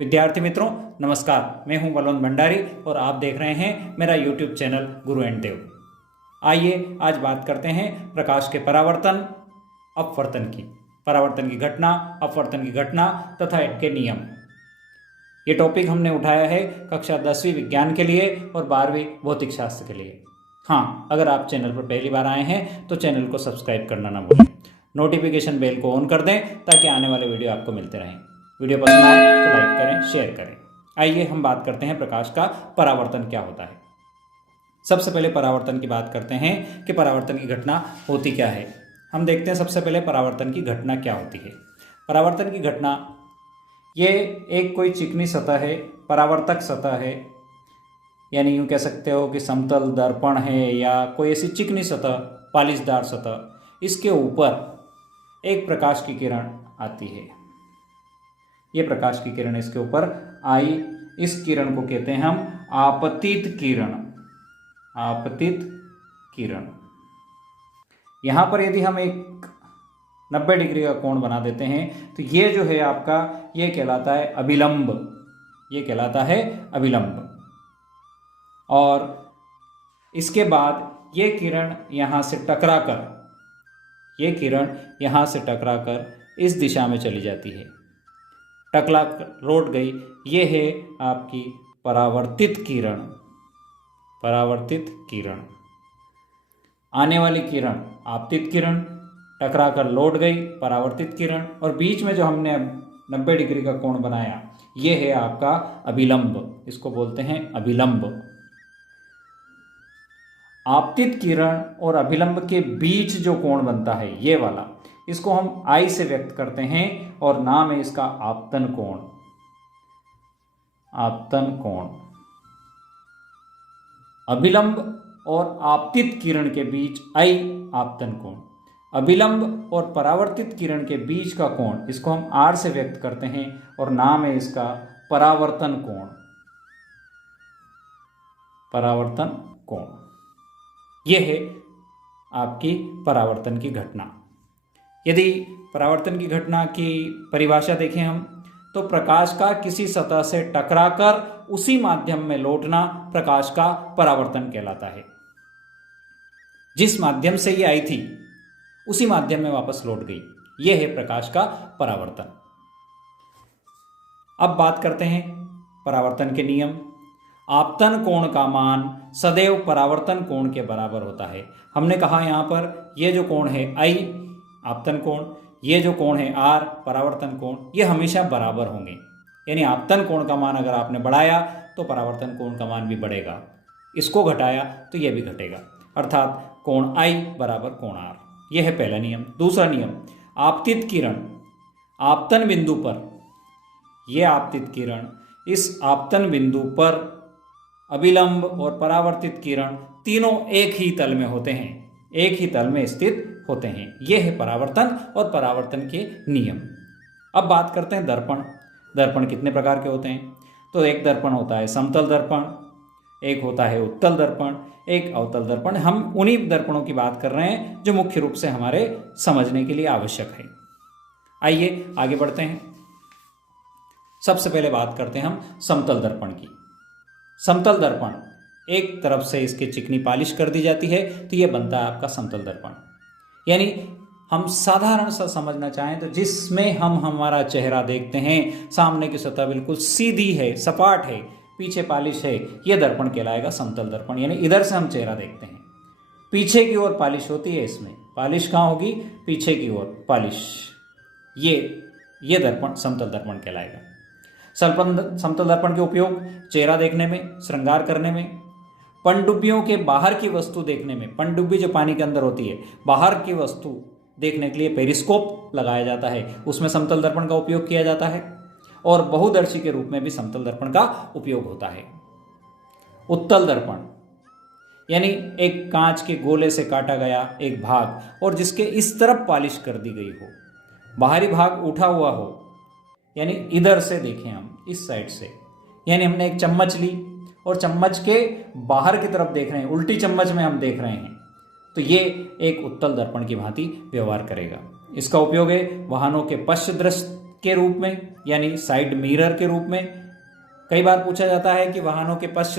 विद्यार्थी मित्रों नमस्कार, मैं हूं बलवंत भंडारी और आप देख रहे हैं मेरा YouTube चैनल गुरु एंड देव। आइए आज बात करते हैं प्रकाश के परावर्तन की घटना, अपवर्तन की घटना तथा इनके नियम। ये टॉपिक हमने उठाया है कक्षा 10वीं विज्ञान के लिए और 12वीं भौतिक शास्त्र के लिए। हाँ, अगर आप चैनल पर पहली बार आए हैं तो चैनल को सब्सक्राइब करना ना भूलें, नोटिफिकेशन बेल को ऑन कर दें ताकि आने वाले वीडियो आपको मिलते रहें। वीडियो पसंद आए तो लाइक करें, शेयर करें। आइए हम बात करते हैं प्रकाश का परावर्तन क्या होता है। सबसे पहले परावर्तन की बात करते हैं कि परावर्तन की घटना होती क्या है। हम देखते हैं सबसे पहले परावर्तन की घटना क्या होती है। परावर्तन की घटना ये एक कोई चिकनी सतह है, परावर्तक सतह है, यानी यूँ कह सकते हो कि समतल दर्पण है या कोई ऐसी चिकनी सतह, पालिशदार सतह, इसके ऊपर एक प्रकाश की किरण आती है। ये प्रकाश की किरण इसके ऊपर आई, इस किरण को कहते हैं हम आपतित किरण। आपतित किरण। यहाँ पर यदि हम एक 90 डिग्री का कोण बना देते हैं तो ये जो है आपका, ये कहलाता है अभिलंब। ये कहलाता है अभिलंब। और इसके बाद ये किरण यहाँ से टकराकर, ये किरण यहाँ से टकराकर इस दिशा में चली जाती है, टकरा लौट गई। ये है आपकी परावर्तित किरण। परावर्तित किरण। आने वाली किरण आपतित किरण, टकरा कर लौट गई परावर्तित किरण, और बीच में जो हमने 90 डिग्री का कोण बनाया ये है आपका अभिलंब। इसको बोलते हैं अभिलंब। आपतित किरण और अभिलंब के बीच जो कोण बनता है ये वाला, इसको हम आई से व्यक्त करते हैं और नाम है इसका आपतन कोण। आपतन कोण। अभिलंब और आपतित किरण के बीच आई आपतन कोण। अभिलंब और परावर्तित किरण के बीच का कोण, इसको हम आर से व्यक्त करते हैं और नाम है इसका परावर्तन कोण। परावर्तन कोण। यह है आपकी परावर्तन की घटना। यदि परावर्तन की घटना की परिभाषा देखें हम, तो प्रकाश का किसी सतह से टकराकर उसी माध्यम में लौटना प्रकाश का परावर्तन कहलाता है। जिस माध्यम से ये आई थी उसी माध्यम में वापस लौट गई, यह है प्रकाश का परावर्तन। अब बात करते हैं परावर्तन के नियम। आपतन कोण का मान सदैव परावर्तन कोण के बराबर होता है। हमने कहा यहाँ पर ये जो कोण है आई आपतन कोण, ये जो कोण है आर परावर्तन कोण, ये हमेशा बराबर होंगे। यानी आपतन कोण का मान अगर आपने बढ़ाया तो परावर्तन कोण का मान भी बढ़ेगा, इसको घटाया तो ये भी घटेगा, अर्थात कोण आई बराबर कोण आर। यह है पहला नियम। दूसरा नियम, आपतित किरण आपतन बिंदु पर, यह आपतित किरण इस आपतन बिंदु पर अभिलंब और परावर्तित किरण तीनों एक ही तल में होते हैं, एक ही तल में स्थित होते हैं। यह है परावर्तन और परावर्तन के नियम। अब बात करते हैं दर्पण। दर्पण कितने प्रकार के होते हैं? तो एक दर्पण होता है समतल दर्पण, एक होता है उत्तल दर्पण, एक अवतल दर्पण। हम उन्हीं दर्पणों की बात कर रहे हैं जो मुख्य रूप से हमारे समझने के लिए आवश्यक है। आइए आगे बढ़ते हैं। सबसे पहले बात करते हैं हम समतल दर्पण की। समतल दर्पण, एक तरफ से इसकी चिकनी पालिश कर दी जाती है तो यह बनता है आपका समतल दर्पण। यानी हम साधारण सा समझना चाहें तो जिसमें हम हमारा चेहरा देखते हैं, सामने की सतह बिल्कुल सीधी है, सपाट है, पीछे पालिश है, यह दर्पण कहलाएगा समतल दर्पण। यानी इधर से हम चेहरा देखते हैं, पीछे की ओर पालिश होती है। इसमें पालिश कहाँ होगी? पीछे की ओर पालिश। ये दर्पण समतल दर्पण कहलाएगा। समतल दर्पण के उपयोग चेहरा देखने में, श्रृंगार करने में, पनडुब्बियों के बाहर की वस्तु देखने में, पनडुब्बी जो पानी के अंदर होती है, बाहर की वस्तु देखने के लिए पेरिस्कोप लगाया जाता है, उसमें समतल दर्पण का उपयोग किया जाता है। और बहुदर्शी के रूप में भी समतल दर्पण का उपयोग होता है। उत्तल दर्पण यानी एक कांच के गोले से काटा गया एक भाग और जिसके इस तरफ पालिश कर दी गई हो, बाहरी भाग उठा हुआ हो, यानी इधर से देखें हम, इस साइड से, यानी हमने एक चम्मच ली और चम्मच के बाहर की तरफ देख रहे हैं, उल्टी चम्मच में हम देख रहे हैं, तो ये एक उत्तल दर्पण की भांति व्यवहार करेगा। इसका उपयोग है वाहनों के पश्च दृश्य के रूप में यानी साइड मिरर के रूप में। कई बार पूछा जाता है कि वाहनों के पश्च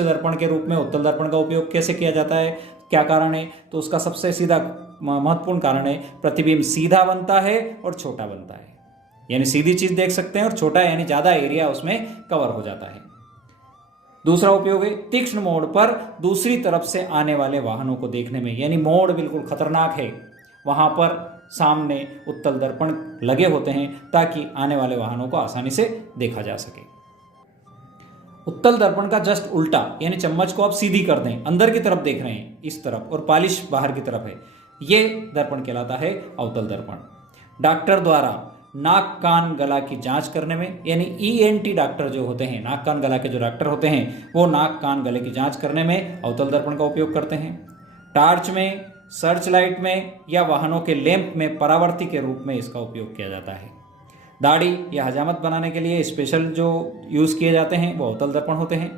दर्पण के रूप में उत्तल दर्पण का उपयोग कैसे किया जाता है, क्या कारण है? तो उसका सबसे सीधा महत्वपूर्ण कारण है प्रतिबिंब सीधा बनता है और छोटा बनता है, यानी सीधी चीज देख सकते हैं और छोटा यानी ज्यादा एरिया उसमें कवर हो जाता है। दूसरा उपयोग है तीक्ष्ण मोड़ पर दूसरी तरफ से आने वाले वाहनों को देखने में, यानी मोड़ बिल्कुल खतरनाक है, वहां पर सामने उत्तल दर्पण लगे होते हैं ताकि आने वाले वाहनों को आसानी से देखा जा सके। उत्तल दर्पण का जस्ट उल्टा, यानी चम्मच को आप सीधी कर दें, अंदर की तरफ देख रहे हैं इस तरफ और पॉलिश बाहर की तरफ है, ये दर्पण कहलाता है अवतल दर्पण। डॉक्टर द्वारा नाक कान गला की जांच करने में, यानी ENT डॉक्टर जो होते हैं, नाक कान गला के जो डॉक्टर होते हैं, वो नाक कान गले की जांच करने में अवतल दर्पण का उपयोग करते हैं। टार्च में, सर्च लाइट में या वाहनों के लैंप में परावर्ती के रूप में इसका उपयोग किया जाता है। दाढ़ी या हजामत बनाने के लिए स्पेशल जो यूज़ किए जाते हैं वो अवतल दर्पण होते हैं।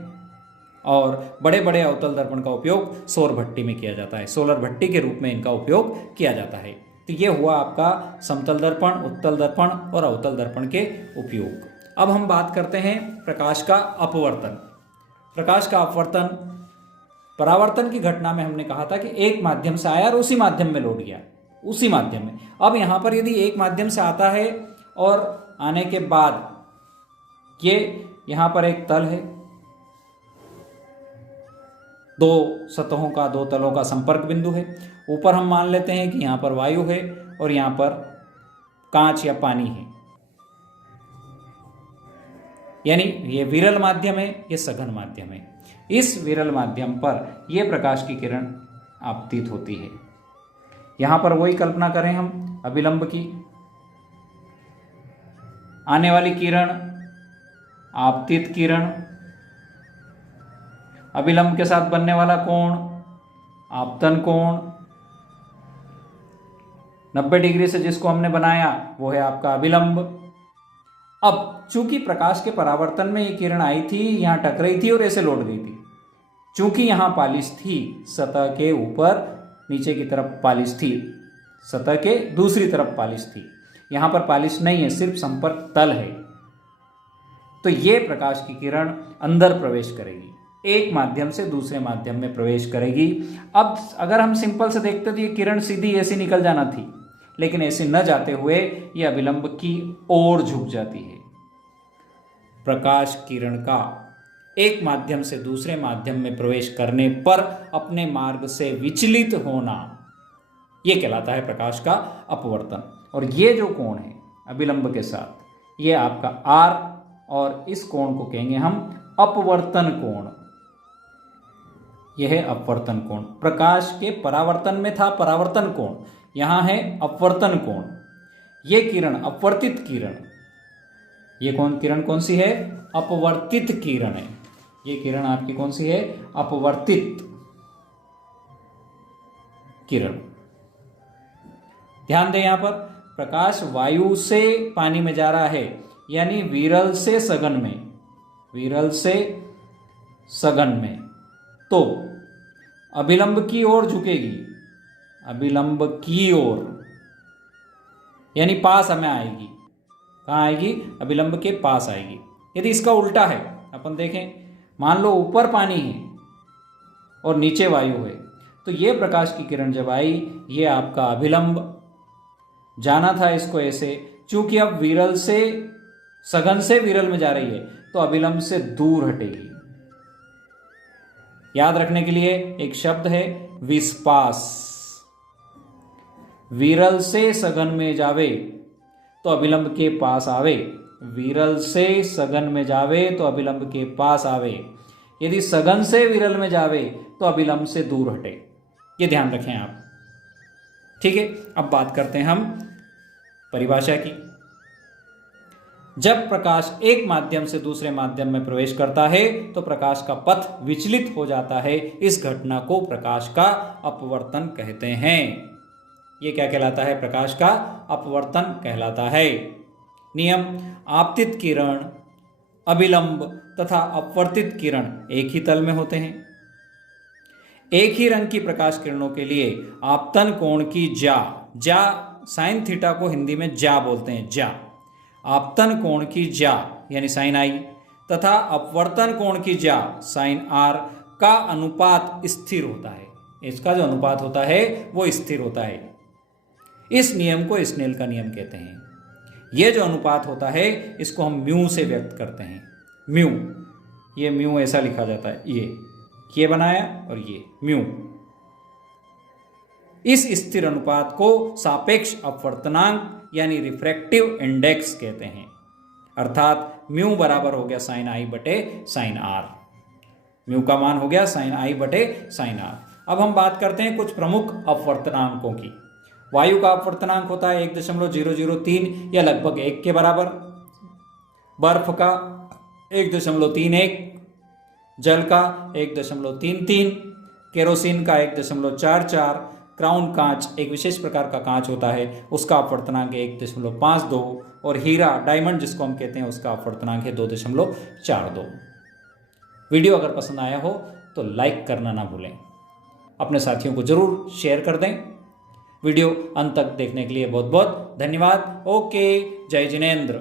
और बड़े बड़े अवतल दर्पण का उपयोग सौर भट्टी में किया जाता है, सोलर भट्टी के रूप में इनका उपयोग किया जाता है। तो ये हुआ आपका समतल दर्पण, उत्तल दर्पण और अवतल दर्पण के उपयोग। अब हम बात करते हैं प्रकाश का अपवर्तन। प्रकाश का अपवर्तन, परावर्तन की घटना में हमने कहा था कि एक माध्यम से आया और उसी माध्यम में लौट गया, उसी माध्यम में। अब यहाँ पर यदि एक माध्यम से आता है और आने के बाद ये यहाँ पर एक तल है, दो सतहों का, दो तलों का संपर्क बिंदु है। ऊपर हम मान लेते हैं कि यहाँ पर वायु है और यहाँ पर कांच या पानी है, यानी ये विरल माध्यम है, ये सघन माध्यम है। इस विरल माध्यम पर यह प्रकाश की किरण आपतित होती है। यहाँ पर वही कल्पना करें हम अभिलंब की, आने वाली किरण, आपतित किरण, अभिलंब के साथ बनने वाला कोण, आपतन कोण, 90 डिग्री से जिसको हमने बनाया वो है आपका अभिलंब। अब चूंकि प्रकाश के परावर्तन में ये किरण आई थी, यहां टकराई थी और ऐसे लौट गई थी। चूंकि यहां पालिश थी, सतह के ऊपर नीचे की तरफ पालिश थी, सतह के दूसरी तरफ पालिश थी, यहां पर पालिश नहीं है, सिर्फ संपर्क तल है। तो ये प्रकाश की किरण अंदर प्रवेश करेगी, एक माध्यम से दूसरे माध्यम में प्रवेश करेगी। अब अगर हम सिंपल से देखते तो ये किरण सीधी ऐसी निकल जाना थी, लेकिन ऐसे न जाते हुए ये अभिलंब की ओर झुक जाती है। प्रकाश किरण का एक माध्यम से दूसरे माध्यम में प्रवेश करने पर अपने मार्ग से विचलित होना, यह कहलाता है प्रकाश का अपवर्तन। और ये जो कोण है अभिलंब के साथ, ये आपका R, और इस कोण को कहेंगे हम अपवर्तन कोण। यह है अपवर्तन कोण। प्रकाश के परावर्तन में था परावर्तन कोण, यहां है अपवर्तन कोण। यह किरण अपवर्तित किरण, ये किरण कौन सी है? अपवर्तित किरण है। ये किरण आपकी कौन सी है? अपवर्तित किरण। ध्यान दें, यहां पर प्रकाश वायु से पानी में जा रहा है, यानी विरल से सघन में, विरल से सघन में, तो अभिलंब की ओर झुकेगी, अभिलंब की ओर, यानी पास हमें आएगी। कहाँ आएगी? अभिलंब के पास आएगी। यदि इसका उल्टा है, अपन देखें, मान लो ऊपर पानी है और नीचे वायु है, तो ये प्रकाश की किरण जब आई, ये आपका अभिलंब जाना था इसको ऐसे, चूंकि अब विरल से सघन से विरल में जा रही है तो अभिलंब से दूर हटेगी। याद रखने के लिए एक शब्द है विस्पास। विरल से सघन में जावे तो अभिलंब के पास आवे, विरल से सघन में जावे तो अभिलंब के पास आवे, यदि सघन से विरल में जावे तो अभिलंब से दूर हटे। ये ध्यान रखें आप, ठीक है। अब बात करते हैं हम परिभाषा की। जब प्रकाश एक माध्यम से दूसरे माध्यम में प्रवेश करता है तो प्रकाश का पथ विचलित हो जाता है। इस घटना को प्रकाश का अपवर्तन कहते हैं। यह क्या कहलाता है? प्रकाश का अपवर्तन कहलाता है। नियम: आपतित किरण, अभिलंब तथा अपवर्तित किरण एक ही तल में होते हैं। एक ही रंग की प्रकाश किरणों के लिए आपतन कोण की ज्या साइन थीटा को हिंदी में ज्या बोलते हैं, ज्या, आपतन कोण की ज्या यानी साइन आई तथा अपवर्तन कोण की ज्या साइन आर का अनुपात स्थिर होता है। इसका जो अनुपात होता है वो स्थिर होता है। इस नियम को स्नेल का नियम कहते हैं। ये जो अनुपात होता है इसको हम म्यू से व्यक्त करते हैं। म्यू, ये म्यू ऐसा लिखा जाता है, ये बनाया और ये म्यू। इस स्थिर अनुपात को सापेक्ष अपवर्तनांक यानी रिफ्रैक्टिव इंडेक्स कहते हैं। अर्थात म्यू बराबर हो गया साइन आई बटे साइन आर। म्यू का मान हो गया साइन आई बटे साइन आर। अब हम बात करते हैं कुछ प्रमुख अपवर्तनांकों की। वायु का अपवर्तनांक होता है 1.003 या लगभग 1 के बराबर। बर्फ का 1.31, जल का 1.33, केरोसिन का 1.44, क्राउन कांच एक विशेष प्रकार का कांच होता है उसका अपवर्तनांक 1.52 और हीरा डायमंड जिसको हम कहते हैं उसका अपवर्तनांक है 2.42। वीडियो अगर पसंद आया हो तो लाइक करना ना भूलें, अपने साथियों को जरूर शेयर कर दें। वीडियो अंत तक देखने के लिए बहुत बहुत धन्यवाद। ओके, जय जिनेंद्र।